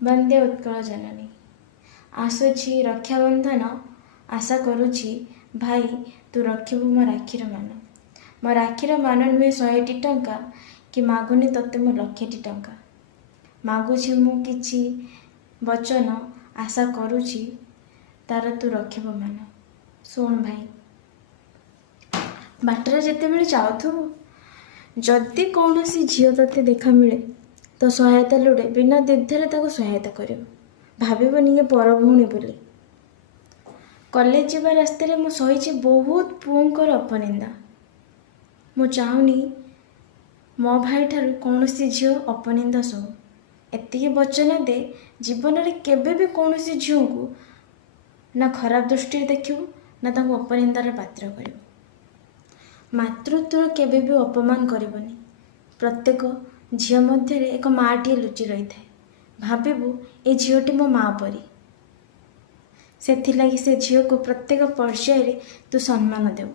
वंदे उत्कल जननी। आसुची रक्षाबंधन, आशा करुची भाई तू रखिबु मो राखीर मान। मो राखीर मान नुहे 100टी टंका कि मागुनी तोते मो 1,00,000टी टंका। मागुची मु किछि वचन, आशा करुची तार तू रखिबु मान। सुन भाई, बाटर जितेबले जाऊथुबु जदि कौनसी झील तोते देखा मिले तो सहायता लोड़े बिना द्विधारे ताको सहायता करियो। भाविबनि ये पर भौणी बोली। कॉलेज जावा रास्ते मु सहीची बहुत पुओंकर अपनिंदा। मु चाहूनी मो भाई ठारू कौनसी झील अपनिंदा सहु। एतिकी वचन दे जीवन रे केबे भी कौनसी झील को ना खराब दृष्टि देखिबु ना ताको अपनिंदार पात्र करिबु। मातृत्व केबे भी अपमान करबनी। प्रत्येक झील मध्य एक माँटे लुचि रही थाए। भाविबु ए झीलटी मो माँ परी। से झील को प्रत्येक पर्याय तू सम्मान देव।